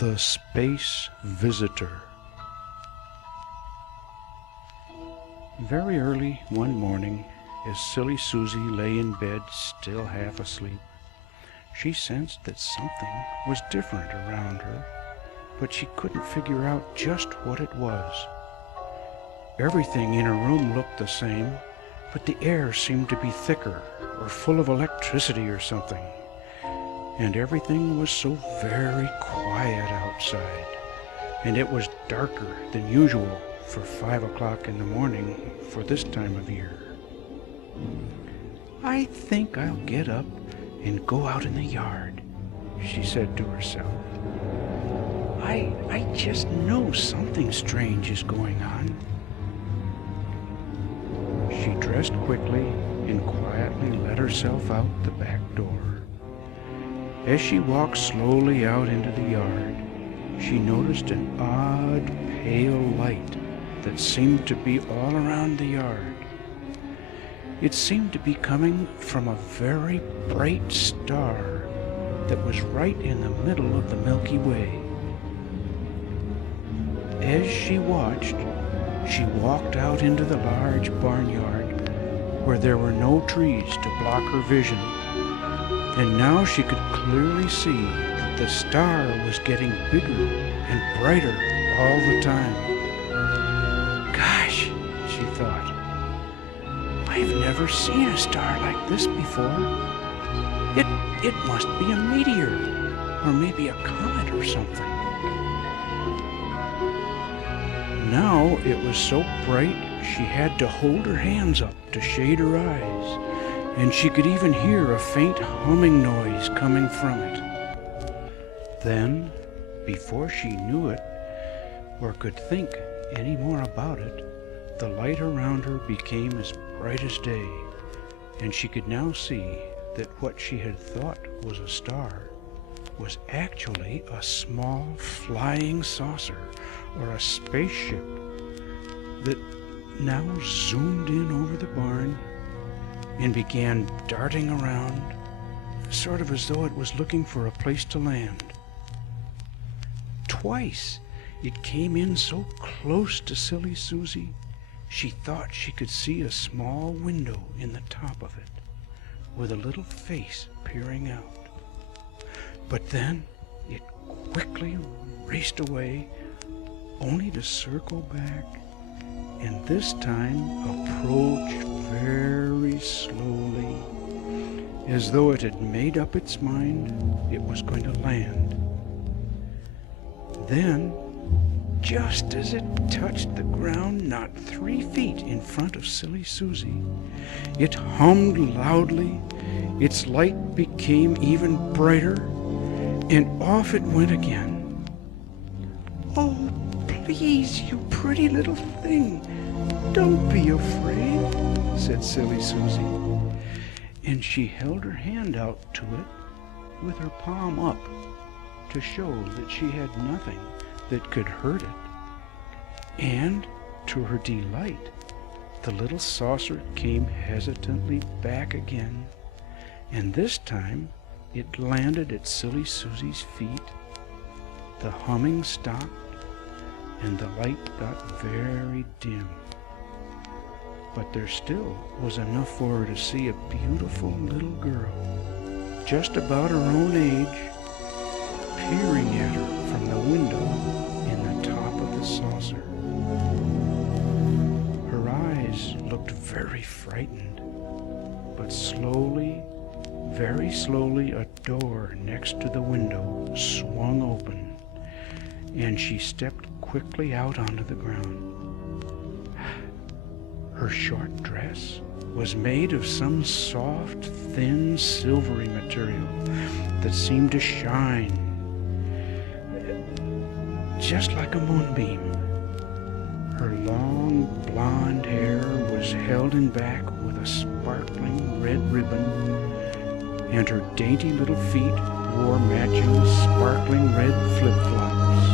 The Space Visitor. Very early one morning, as Silly Susie lay in bed still half asleep, she sensed that something was different around her, but she couldn't figure out just what it was. Everything in her room looked the same, but the air seemed to be thicker or full of electricity or something. And everything was so very quiet outside, and it was darker than usual for 5 o'clock in the morning for this time of year. "I think I'll get up and go out in the yard," she said to herself. I just know something strange is going on." She dressed quickly and quietly let herself out the back door. As she walked slowly out into the yard, she noticed an odd, pale light that seemed to be all around the yard. It seemed to be coming from a very bright star that was right in the middle of the Milky Way. As she watched, she walked out into the large barnyard where there were no trees to block her vision. And now she could clearly see that the star was getting bigger and brighter all the time. "Gosh," she thought, "I've never seen a star like this before. It must be a meteor, or maybe a comet or something." Now it was so bright she had to hold her hands up to shade her eyes, and she could even hear a faint humming noise coming from it. Then, before she knew it, or could think any more about it, the light around her became as bright as day, and she could now see that what she had thought was a star was actually a small flying saucer, or a spaceship, that now zoomed in over the barn and began darting around, sort of as though it was looking for a place to land. Twice it came in so close to Silly Susie, she thought she could see a small window in the top of it, with a little face peering out. But then it quickly raced away, only to circle back, and this time approach very slowly, as though it had made up its mind it was going to land. Then, just as it touched the ground not 3 feet in front of Silly Susie, it hummed loudly, its light became even brighter, and off it went again. "Oh, please, you pretty little thing, don't be afraid," said Silly Susie, and she held her hand out to it with her palm up to show that she had nothing that could hurt it. And, to her delight, the little saucer came hesitantly back again, and this time it landed at Silly Susie's feet. The humming stopped, and the light got very dim. But there still was enough for her to see a beautiful little girl, just about her own age, peering at her from the window in the top of the saucer. Her eyes looked very frightened, but slowly, very slowly, a door next to the window swung open, and she stepped quickly out onto the ground. Her short dress was made of some soft, thin, silvery material that seemed to shine just like a moonbeam. Her long blonde hair was held in back with a sparkling red ribbon, and her dainty little feet wore matching sparkling red flip-flops.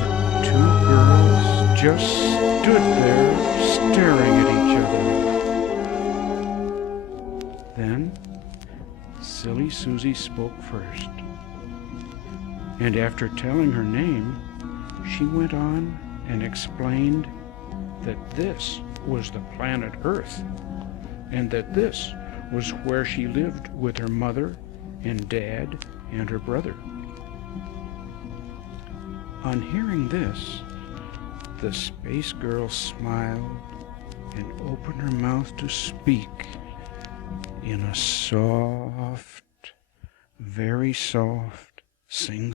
The two girls just stood there staring at each other. Then Silly Susie spoke first, and after telling her name, she went on and explained that this was the planet Earth, and that this was where she lived with her mother and dad and her brother. On hearing this, the space girl smiled and opened her mouth to speak in a soft, very soft sing.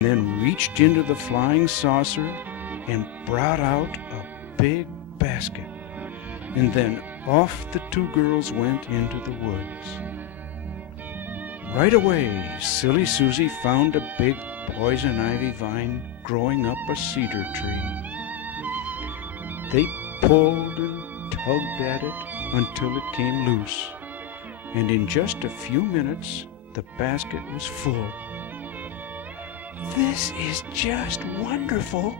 Then reached into the flying saucer and brought out a big basket. And then off the two girls went into the woods. Right away, Silly Susie found a big poison ivy vine growing up a cedar tree. They pulled and tugged at it until it came loose, and in just a few minutes the basket was full. "This is just wonderful,"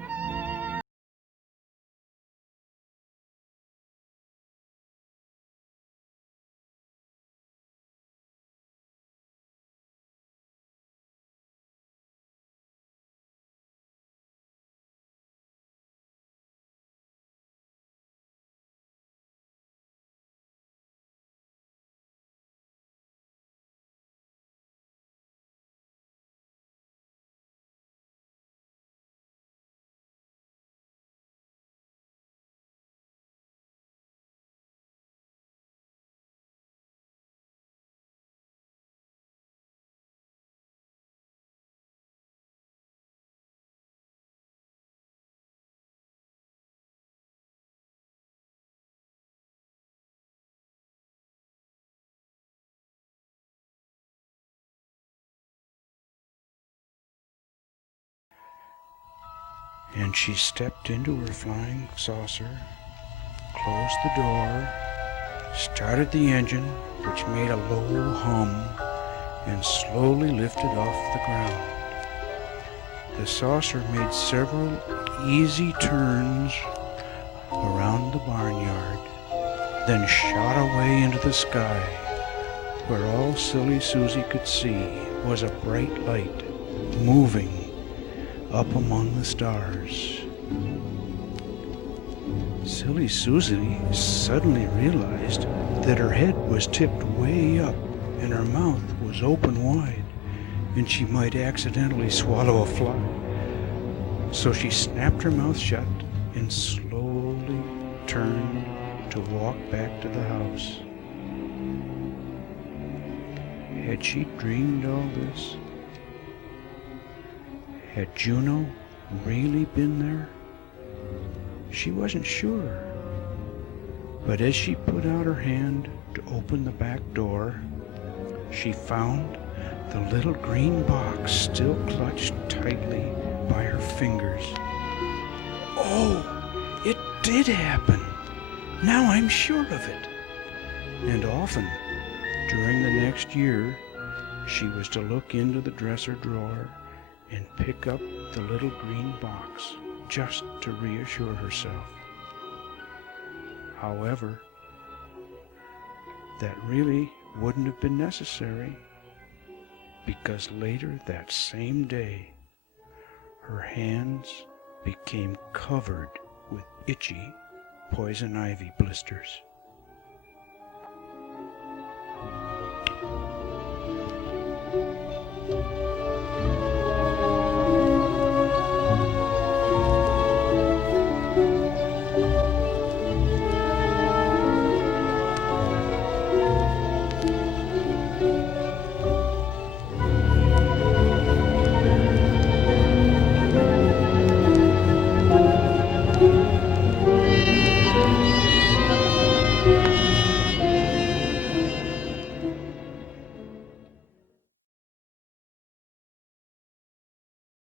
and she stepped into her flying saucer, closed the door, started the engine, which made a low hum, and slowly lifted off the ground. The saucer made several easy turns around the barnyard, then shot away into the sky, where all Silly Susie could see was a bright light moving up among the stars. Silly Susie suddenly realized that her head was tipped way up and her mouth was open wide, and she might accidentally swallow a fly. So she snapped her mouth shut and slowly turned to walk back to the house. Had she dreamed all this? Had Juno really been there? She wasn't sure. But as she put out her hand to open the back door, she found the little green box still clutched tightly by her fingers. Oh, it did happen! Now I'm sure of it. And often, during the next year, she was to look into the dresser drawer and pick up the little green box just to reassure herself. However, that really wouldn't have been necessary, because later that same day, her hands became covered with itchy poison ivy blisters.